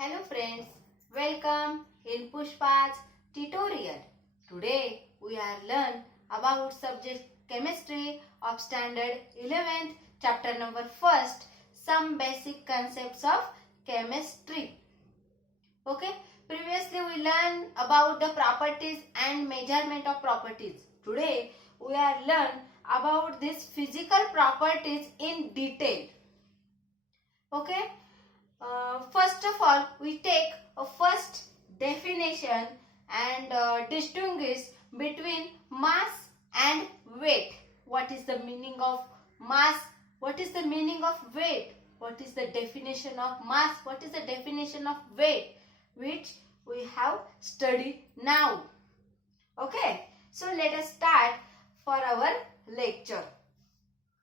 Hello friends, welcome in PUSHPA's tutorial. Today we are learn about subject chemistry of standard 11th chapter number 1st, some basic concepts of chemistry. Okay, previously we learned about the properties and measurement of properties. Today we are learn about these physical properties in detail. Okay. First of all, we take a first definition and distinguish between mass and weight. What is the meaning of mass? What is the meaning of weight? What is the definition of mass? What is the definition of weight? Which we have studied now. Okay, so let us start for our lecture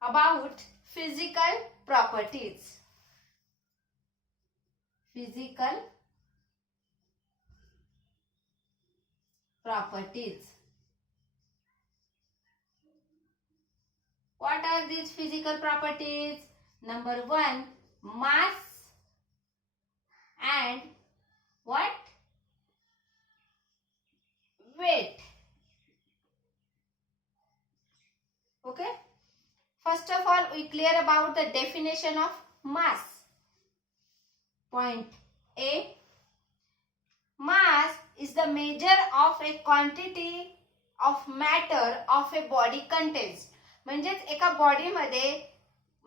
about physical properties. Physical properties. What are these physical properties? Number 1, mass and what? Weight. Okay. First of all, we clear about the definition of mass. Point A. Mass is the measure of a quantity of matter of a body contains. म्हणजेच एका body मध्ये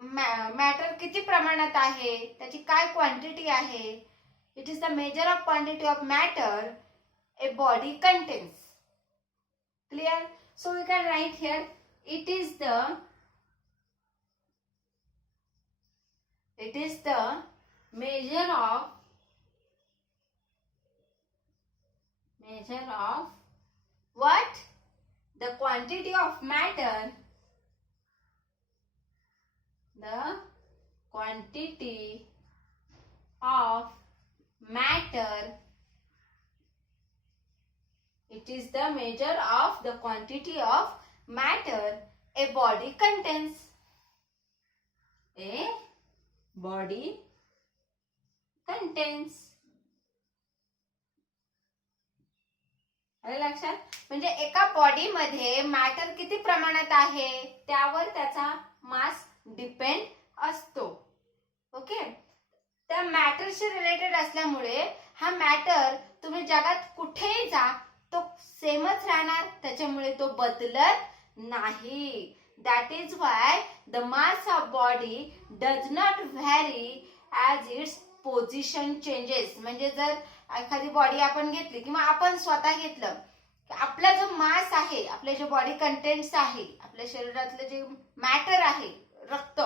matter किती प्रमाणात आहे, त्याची काय quantity आहे. It is the measure of quantity of matter a body contains. Clear? So we can write here it is the measure of what? The quantity of matter. The quantity of matter. It is the measure of the quantity of matter a body contains. A body contains. आलं लक्षात? म्हणजे एका body मध्ये matter किती प्रमाणात आहे त्यावर त्याचा मास डिपेंड असतो. ओके, त्या मॅटरशी रिलेटेड असल्यामुळे हा मॅटर तुम्ही जगात कुठेही जा तो सेमच राहणार, त्याच्यामुळे तो बदलत नाही. That is why the mass of body does not vary as its position changes. म्हणजे जर एखादी बॉडी आपण घेतली किंवा आपण स्वतः घेतलं, आपला जो मास आहे, आपले जे बॉडी कंटेंट्स आहे, आपल्या शरीरातले जे मॅटर आहे, रक्त,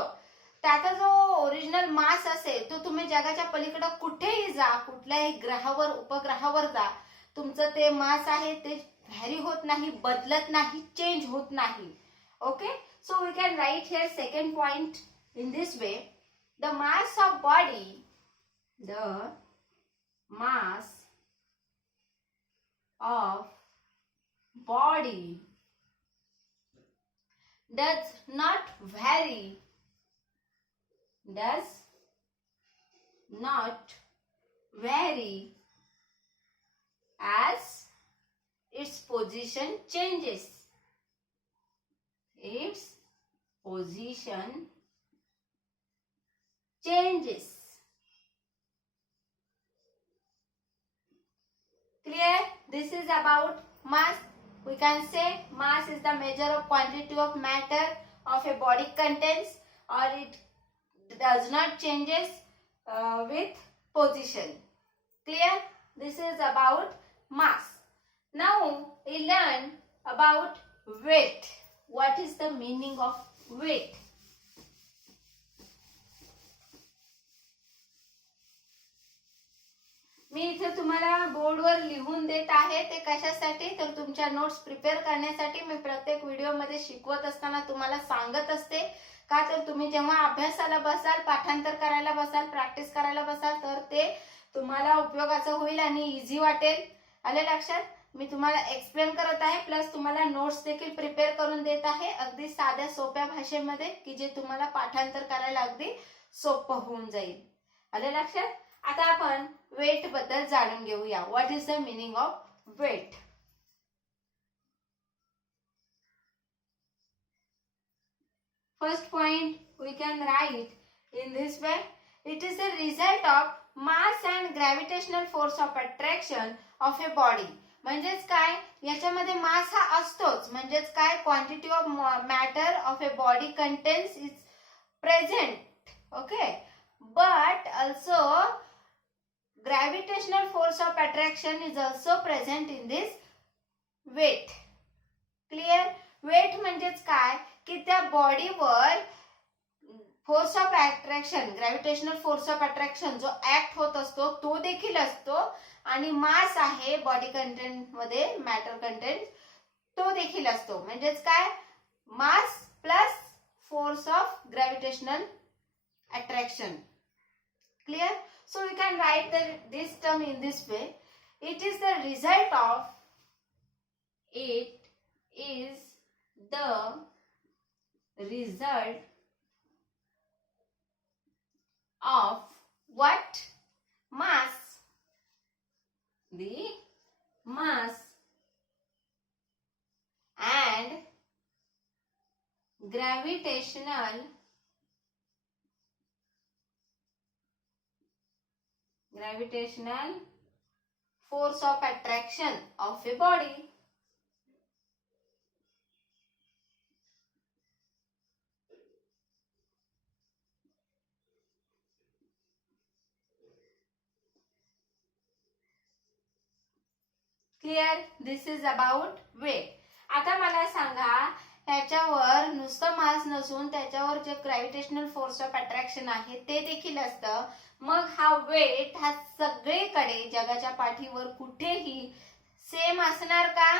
त्याचा जो ओरिजिनल मास असेल तो तुम्ही जगाच्या पलीकडे कुठेही जा, कुठल्याही ग्रहावर उपग्रहावर जा, तुमचं ते मास आहे ते व्हॅरी होत नाही, बदलत नाही, चेंज होत नाही. Okay, so we can write here second point in this way. The mass of body, the mass of body does not vary as its position changes. Its position changes. Clear? This is about mass. We can say mass is the measure of quantity of matter of a body contains, or it does not changes with position. Clear? This is about mass. Now we learn about weight. What is the meaning of weight? मी इथे तुम्हाला बोर्डवर लिहून देत आहे. ते कशासाठी? तर तुमच्या नोट्स प्रिपेअर करण्यासाठी. मी प्रत्येक व्हिडिओमध्ये शिकवत असताना तुम्हाला सांगत असते. का तर तुम्ही जेव्हा अभ्यासाला बसाल, पाठांतर करायला बसाल, प्रॅक्टिस करायला बसाल तर ते तुम्हाला उपयोगाचं होईल आणि इझी वाटेल. आले लक्षात? मी तुम्हाला एक्सप्लेन करत आहे, प्लस तुम्हाला नोट्स देखील प्रिपेअर करून देत आहे अगदी साध्या सोप्या भाषेमध्ये, की जे तुम्हाला पाठांतर करायला अगदी सोपं होऊन जाईल. आले लक्षात? आता आपण वेट बद्दल जाणून घेऊया. What is the meaning of weight? First point we can write in this way. It is the result of mass and gravitational force of attraction of a body. म्हणजेच काय, याच्यामध्ये मास हा असतोच, म्हणजेच काय, quantity of matter of a body contains is present. Okay, but also gravitational force of attraction is also present in this weight. Clear? Weight म्हणजेच काय की त्या बॉडीवर force of attraction, gravitational force of attraction जो act होत असतो तो देखील असतो, आणि मास आहे बॉडी कंटेंट मध्ये, मॅटर कंटेंट, तो देखील असतो. म्हणजेच काय, mass plus force of gravitational attraction. Clear? So we can write this term in this way. It is the result of, it is the result of what? Mass. The mass and gravitational force of attraction of a body. Clear? This is about wait. आता मला सांगा, त्याच्यावर नुसतं मास नसून त्याच्यावर जे gravitational force of attraction आहे ते देखील असतं. मग हा वेट हा सगळीकडे जगाच्या पाठीवर कुठेही सेम असणार का?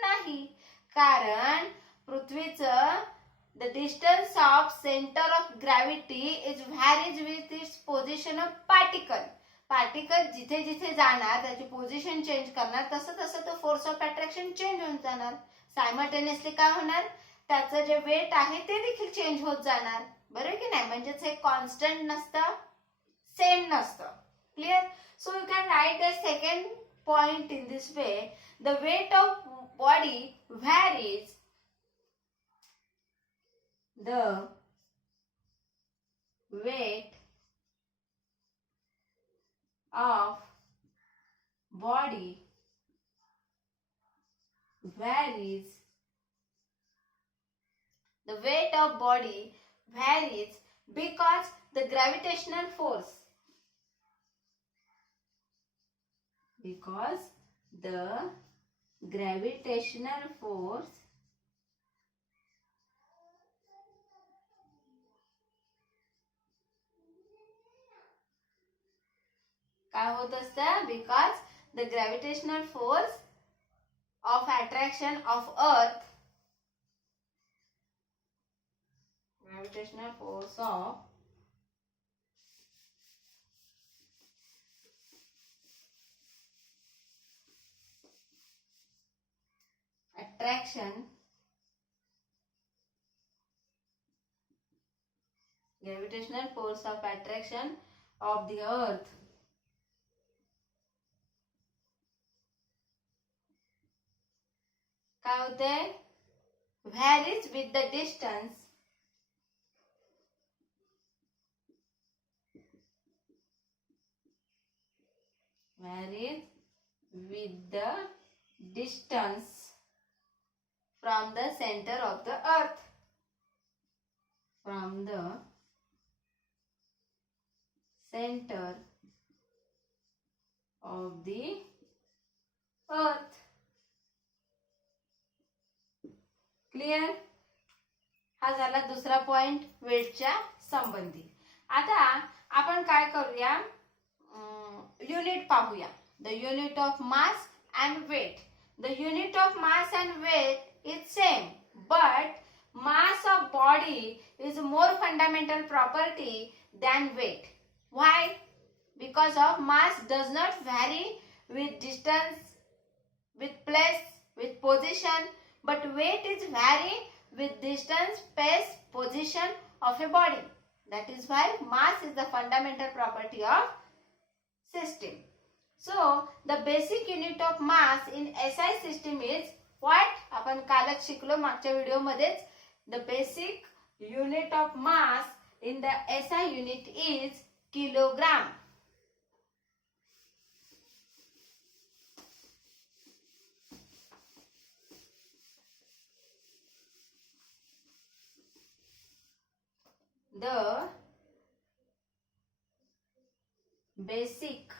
नाही, कारण पृथ्वीचं the distance of centre of gravity is varies with its position of particle. Particle जिथे जिथे जाणार, त्याची पोझिशन चेंज करणार, तसं तसं तो फोर्स ऑफ अट्रॅक्शन चेंज होऊन जाणार. सायमल्टेनियसली काय होणार, त्याचं जे वेट आहे ते देखील चेंज होत जाणार. बरोबर की नाही? म्हणजेच हे कॉन्स्टंट नसतं, सेम नसतं. Clear? So you can write the second point in this way. The weight of body varies. The weight of body varies. The weight of body varies because the gravitational force. Because the gravitational force काय होत असतं? Because the gravitational force of attraction of earth, gravitational force of attraction, gravitational force of attraction of the earth काय होते? Varies with the distance, varies with the distance from the center of the earth. From the center of the earth. Clear? हा झाला दुसरा point वेटच्या संबंधी. आता आपण काय करूया, युनिट पाहूया. The unit of mass and weight. The unit of mass and weight is same, but mass of body is more fundamental property than weight. Why? Because of mass does not vary with distance, with place, with position, but weight is vary with distance, space, position of a body. That is why mass is the fundamental property of So the basic unit of mass in SI system is what? आपण कालच शिकलो मागच्या video मध्येच. The basic unit of mass in the SI unit is kilogram. The basic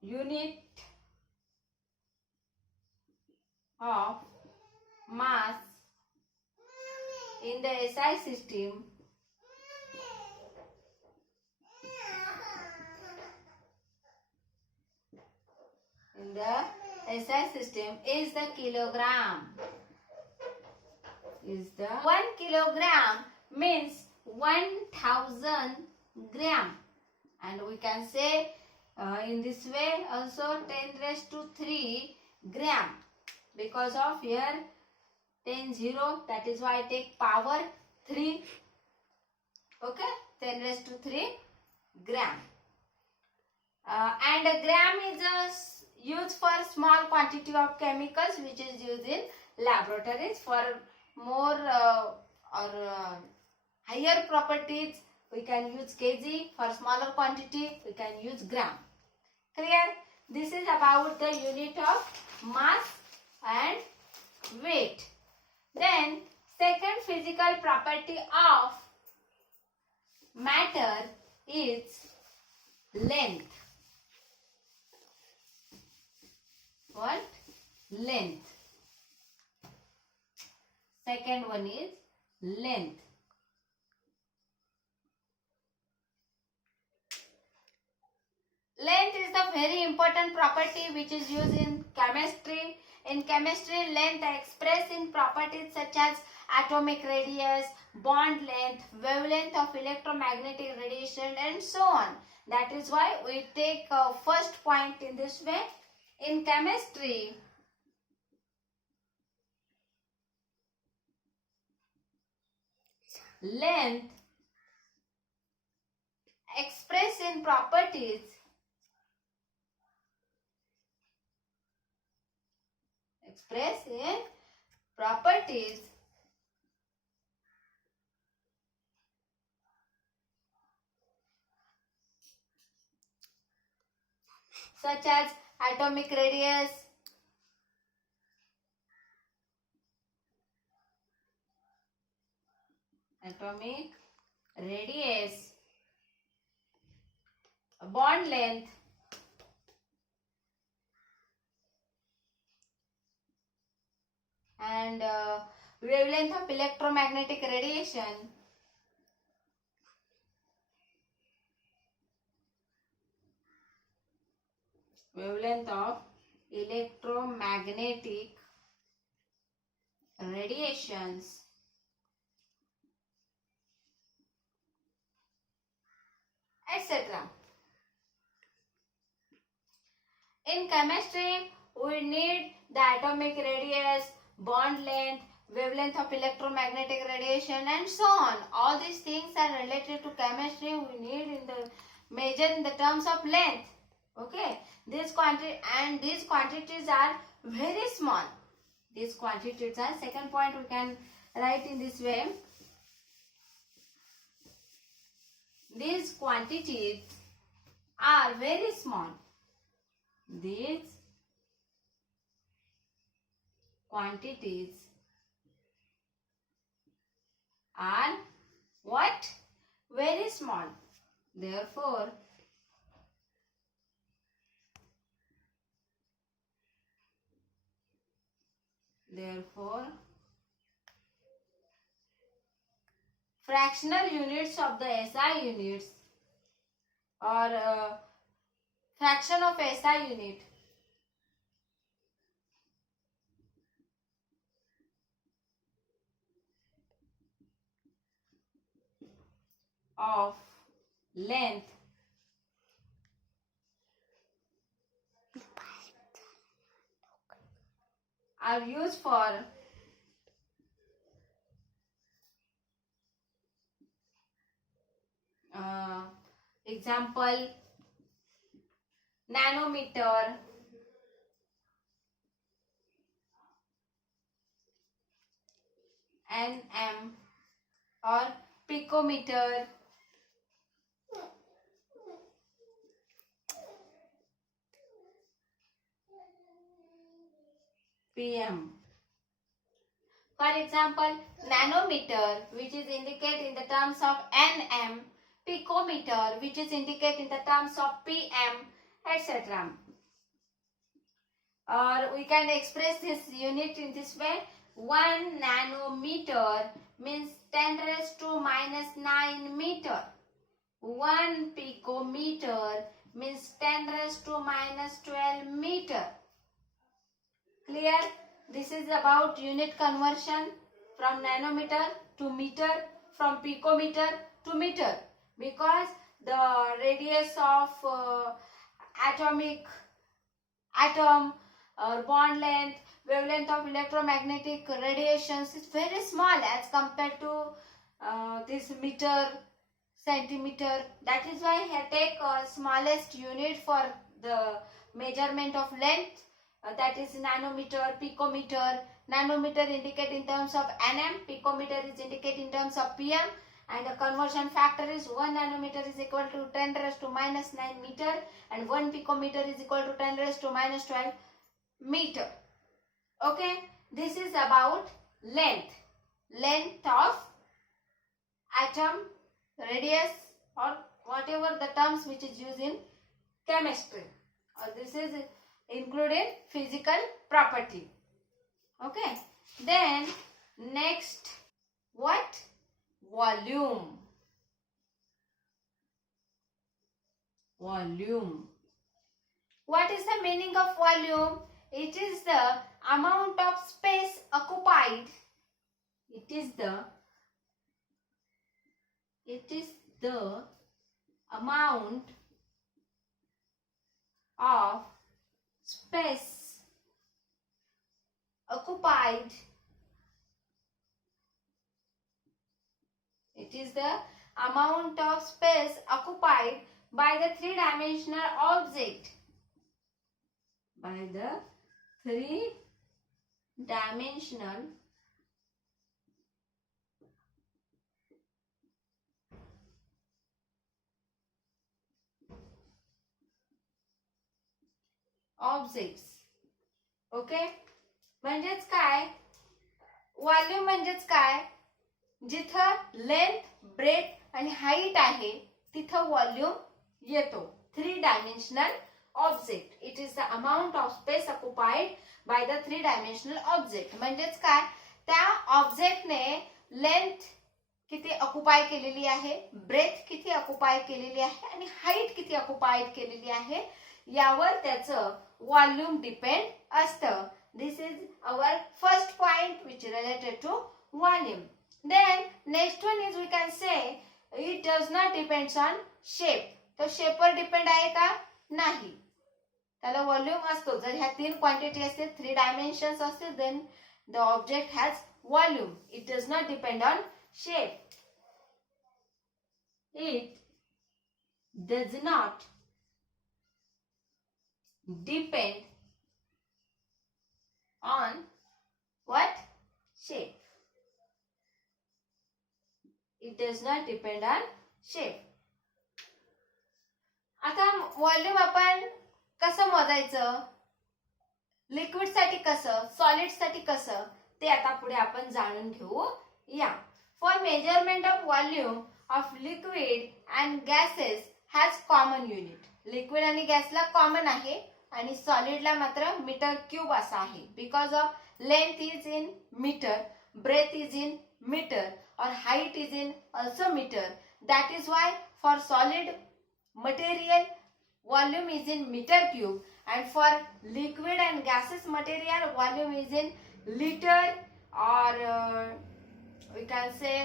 unit of mass in the SI system is the kilogram. Is the 1 kilogram means 1000 gram, and we can say in this way also 10 raised to 3 gram, because of here 10 0, that is why I take power 3. Okay, 10 raised to 3 gram. And a gram is used for small quantity of chemicals, which is used in laboratories. For more higher properties, we can use kg. For smaller quantity, we can use gram. Clear? This is about the unit of mass and weight. Then second physical property of matter is length. What? Length. Second one is length. Length is the very important property which is used in chemistry. In chemistry, length expressed in properties such as atomic radius, bond length, wavelength of electromagnetic radiation, and so on. That is why we take first point in this way. In chemistry, length expressed in properties such as atomic radius, bond length, and wavelength of electromagnetic radiation. Wavelength of electromagnetic radiations, etc. In chemistry, we need the atomic radius, bond length, wavelength of electromagnetic radiation, and so on. All these things are related to chemistry. We need in the measure in the terms of length. Okay, these quantities are very small. These quantities are, second point we can write in this way. These quantities are very small. These quantities are what? Very small. Therefore, fractional units of the SI units, or fraction of SI unit of length are used for example nanometer, nm, or picometer, pm. For example, nanometer, which is indicated in the terms of nm, picometer, which is indicated in the terms of pm, etc. Or we can express this unit in this way: 1 nanometer means 10 raised to minus 9 meter. 1 picometer means 10 raised to minus 12 meter. Clear? This is about unit conversion from nanometer to meter, from picometer to meter, because the radius of atom or bond length, wavelength of electromagnetic radiations is very small as compared to this meter, centimeter. That is why I take smallest unit for the measurement of length, that is nanometer, picometer. Nanometer indicate in terms of nm, picometer is indicate in terms of pm, and the conversion factor is 1 nanometer is equal to 10 raised to minus 9 meter, and 1 picometer is equal to 10 raised to minus 12 meter. Okay, this is about length of atom, radius, or whatever the terms which is used in chemistry, or this is included physical property. Okay, then next, what? Volume. Volume. What is the meaning of volume? It is the amount of space occupied. It is the amount of space occupied. It is the amount of space occupied by the three-dimensional object. By the three-dimensional objects. Okay, म्हणजेच काय? Volume म्हणजेच काय? जिथं length, breath आणि height आहे तिथं volume येतो. 3-dimensional object. It is the amount of space occupied by the 3-dimensional object. म्हणजेच काय? त्या ऑब्जेक्टने लेंथ किती ऑक्युपाय केलेली आहे, ब्रेथ किती ऑक्युपाय केलेली आहे आणि हाईट किती ऑक्युपाय केलेली आहे यावर त्याचं व्हॉल्यूम डिपेंड असतं. This is our first point which is related to volume. Then next one is we can say it does not depends on shape. तो शेपवर डिपेंड आहे का? नाही. त्याला व्हॉल्यूम असतो. जर ह्या 3 क्वांटिटी असतील, 3 डायमेन्शन्स असतील, then the object has volume. It does not depend on shape. It does not depend on what? Shape. It does not depend on shape. आता व्हॉल्यूम आपण कसं मोजायचं? लिक्विड साठी कसं, सॉलिड साठी कसं, ते आता पुढे आपण जाणून घेऊ या. For measurement of volume of liquid and gases has common unit. Liquid आणि गॅसला कॉमन आहे आणि सॉलिडला मात्र मीटर क्यूब असा आहे. Because of length is in meter, breadth is in meter, or height is in also meter. That is why for solid material volume is in meter cube, and for liquid and gaseous material volume is in liter, or we can say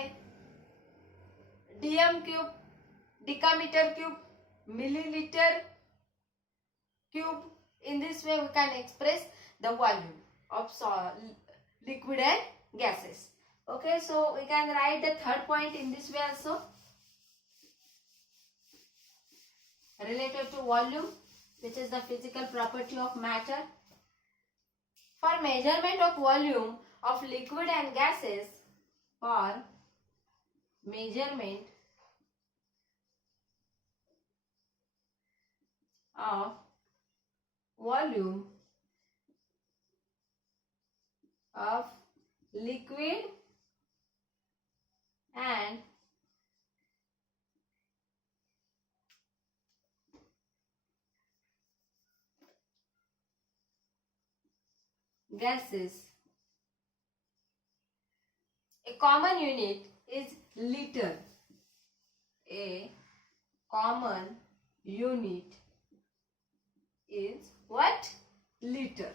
dm cube, decameter cube, milliliter cube. In this way we can express the volume of liquid and gases. Okay, so we can write the third point in this way also. related to volume, which is the physical property of matter. For measurement of volume of liquid and gases, for measurement of volume of liquid and gases, a common unit is liter. A common unit is what? Liter.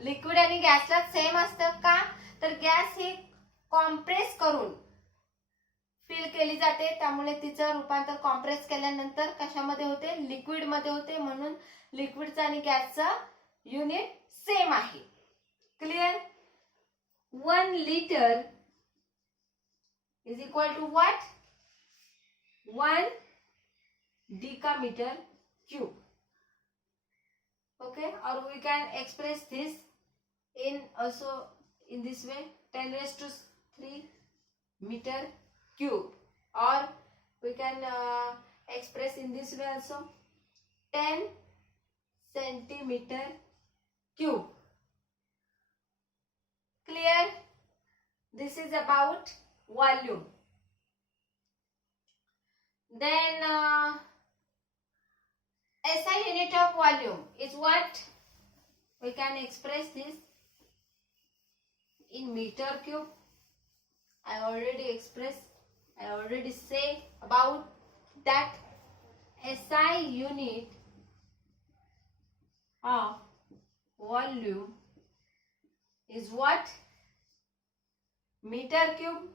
Liquid आणि गॅसला same असतं का? तर gas ही compress करून fill केली जाते, त्यामुळे तिचं रूपांतर कॉम्प्रेस केल्यानंतर कशामध्ये होते? लिक्विड मध्ये होते. म्हणून लिक्विडचं आणि गॅसचं युनिट सेम आहे. Clear? 1 liter is equal to what? 1 decameter cube. Okay, or we can express this in also in this way, 10 raised to 3 meter cube, or we can express in this way also, 10 centimeter cube. Clear? This is about volume. Then SI unit of volume is what? We can express this in meter cube. I already say about that. SI unit of volume is what? Meter cube.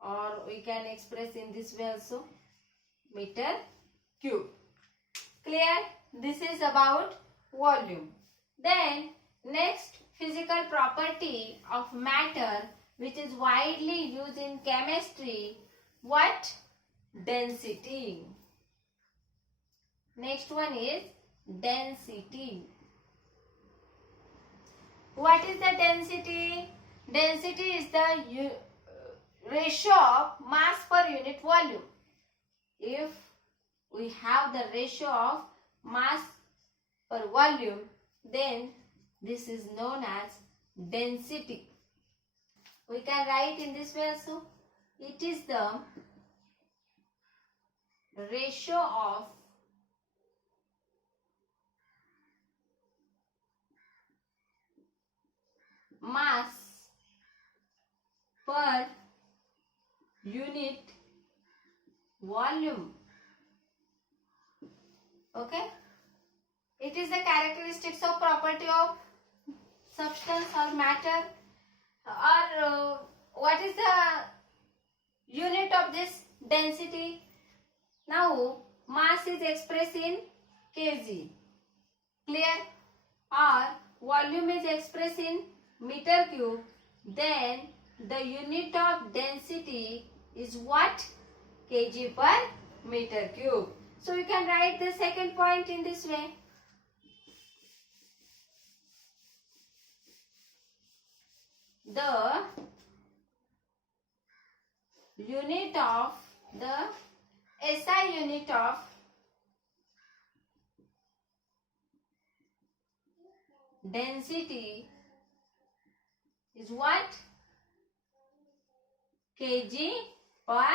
Or we can express in this way also, meter cube. Clear? This is about volume. Then next physical property of matter, which is widely used in chemistry, what? Density. Next one is density. What is the density? Density is the ratio of mass per unit volume. If we have the ratio of mass per volume, then this is known as density. We can write in this way also. It is the ratio of mass per unit volume. Okay, it is the characteristics of property of substance or matter, or what is the unit of this density? Now mass is expressed in kg. Clear? Or volume is expressed in meter cube. Then the unit of density is what? Kg per meter cube. So you can write the second point in this way. The unit of the SI unit of density is what? Kg per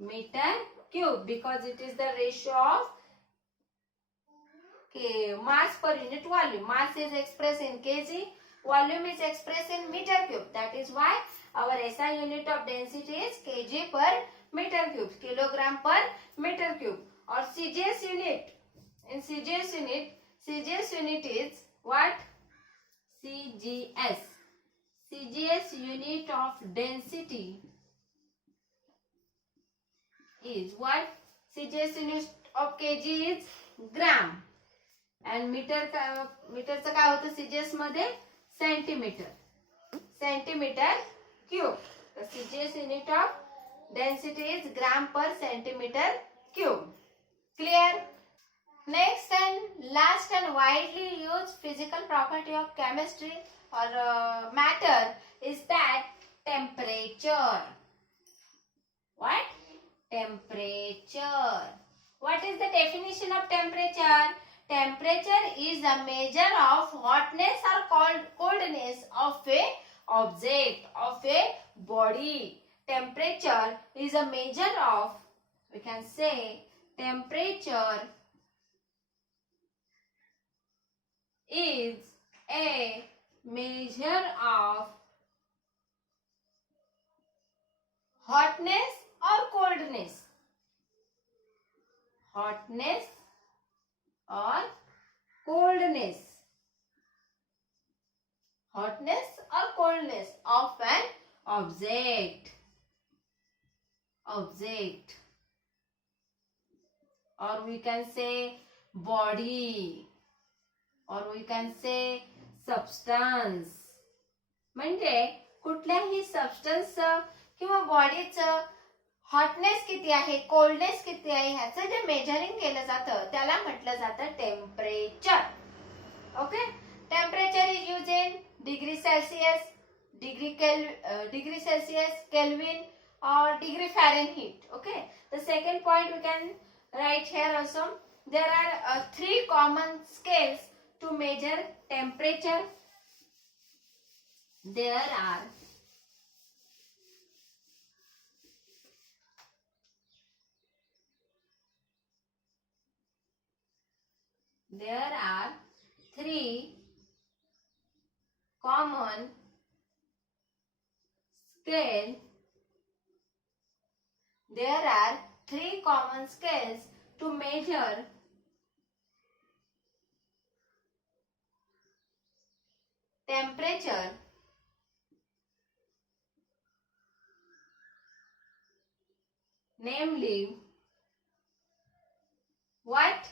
meter cube, because it is the ratio of mass per unit volume. Mass is expressed in kg, volume is expressed in meter cube. That is why our SI unit of density is kg per meter cube, kilogram per meter cube. Or CGS unit, in CGS unit is what? CGS. CGS unit of density is what? CGS unit of kg is gram, and मीटरचं काय होतं CGS मध्ये? Centimetre. Centimetre cube. The CGS unit of density is gram per centimeter cube. Clear? Next and last and widely used physical property of chemistry or matter is that temperature. What? Temperature. What is the definition of temperature? Temperature is a measure of hotness or coldness of a object, of a body. Temperature is a measure of, we can say, temperature is a measure of hotness or coldness. Hotness or coldness. Hotness or coldness of an object. Object. Or we can say body. Or we can say substance. म्हणजे कुठल्याही substance किंवा बॉडीचं hotness किती आहे, coldness किती आहे, ह्याचं जे measuring केलं जातं त्याला म्हटलं जातं temperature. Okay. Temperature is use in degree Celsius, degree Celsius, kelvin or degree Fahrenheit. Okay. The second point we can write here also. There are three common scales to measure temperature. There are three common scale. There are three common scales to measure temperature. Namely, what?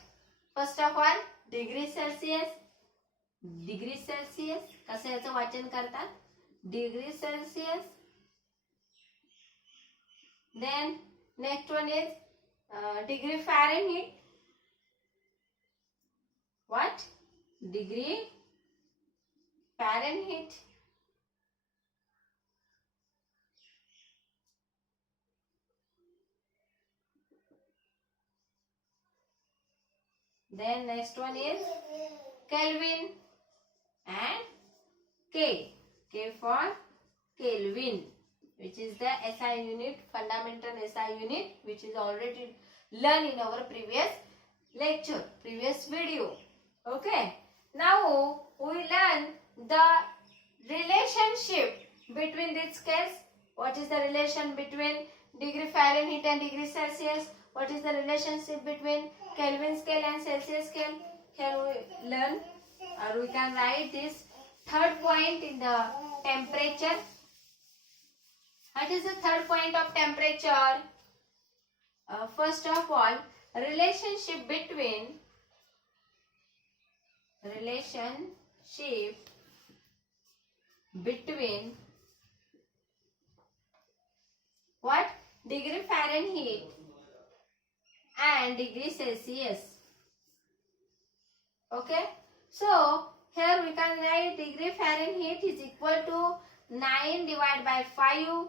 First of all, degree Celsius. Degree Celsius. कसं याचं वाचन करतात? Degree Celsius. Then next one is degree Fahrenheit. What? Degree Fahrenheit. Then next one is Kelvin and K. K for Kelvin, which is the SI unit, fundamental SI unit, which is already learned in our previous lecture, previous video. Okay. Now we learn the relationship between these scales. What is the relation between degree Fahrenheit and degree Celsius? What is the relationship between Kelvin scale and Celsius scale? Here we learn, or we can write this third point in the temperature. What is the third point of temperature? First of all, relationship between what? Degree Fahrenheit and degree Celsius. Okay. So here we can write degree Fahrenheit is equal to 9 divided by 5.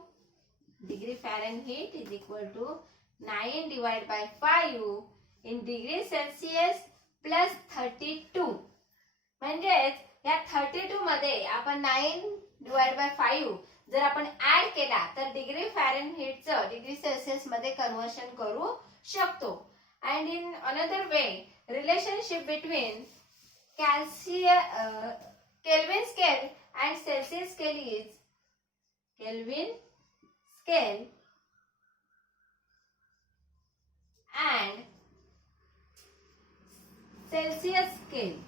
Degree Fahrenheit is equal to 9 divided by 5 in degree Celsius plus 32. म्हणजेच या 32 मध्ये आपण 9 divide by 5 जर आपण add केला तर degree फॅरेनहीटचं degree Celsius मध्ये conversion करू शकतो. And in another way relationship between Kelvin scale and Celsius scale is Kelvin scale and Celsius scale.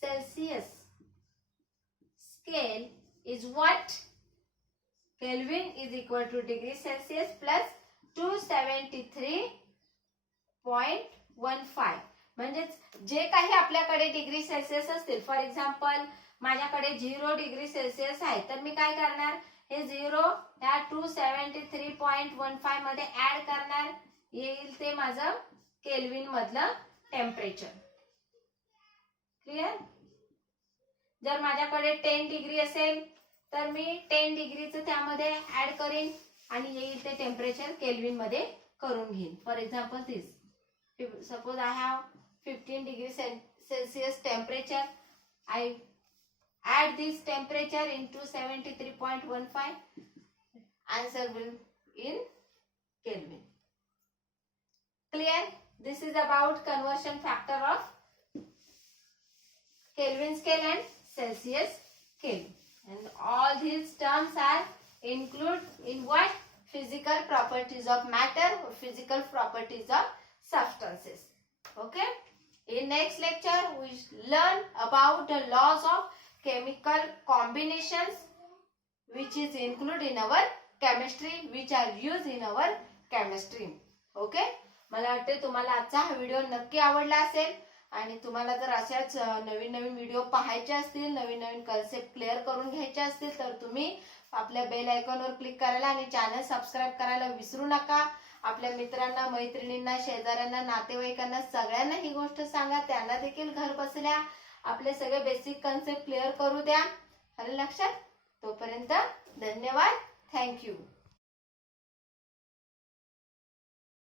Celsius scale is what? Kelvin is equal to degree Celsius plus 273.15. म्हणजेच जे काही आपल्याकडे degree Celsius असतील, for example माझ्याकडे 0 degree Celsius आहे, तर मी काय करणार, हे 0 या 273.15 मध्ये ऍड करणार, येईल ते माझं केल्विन मधलं टेम्परेचर. क्लिअर? जर माझ्याकडे 10 डिग्री असेल तर मी 10 डिग्रीचं त्यामध्ये ऍड करेन आणि येईल ते टेम्परेचर केल्विन मध्ये करून घेईन. For example this, suppose I have 15 degree Celsius temperature. I add this temperature into 73.15. Answer will in Kelvin. Clear? This is about conversion factor of Kelvin scale and Celsius scale. And all these terms are include in what? Physical properties of matter or physical properties of substances. Okay? In next lecture, we learn about the laws of chemical combinations which is included in our chemistry, which are used in our chemistry. Okay? मला वाटते तुम्हाला आजचा हा video नक्की आवडला असेल आणि तुम्हाला जर अशाच नवीन नवीन व्हिडिओ पाहायचे असतील, नवीन नवीन कन्सेप्ट क्लिअर करून घ्यायचे असतील तर तुम्ही आपल्या बेल आयकॉनवर क्लिक करायला आणि चॅनल सबस्क्राईब करायला विसरू नका. आपल्या मित्रांना, मैत्रिणींना, शेजाऱ्यांना, नातेवाईकांना सगळ्यांना ही गोष्ट सांगा. त्यांना देखील घर बसल्या आपले सगळे बेसिक कन्सेप्ट क्लिअर करू द्या. आलं लक्षात? तोपर्यंत धन्यवाद. थँक्यू.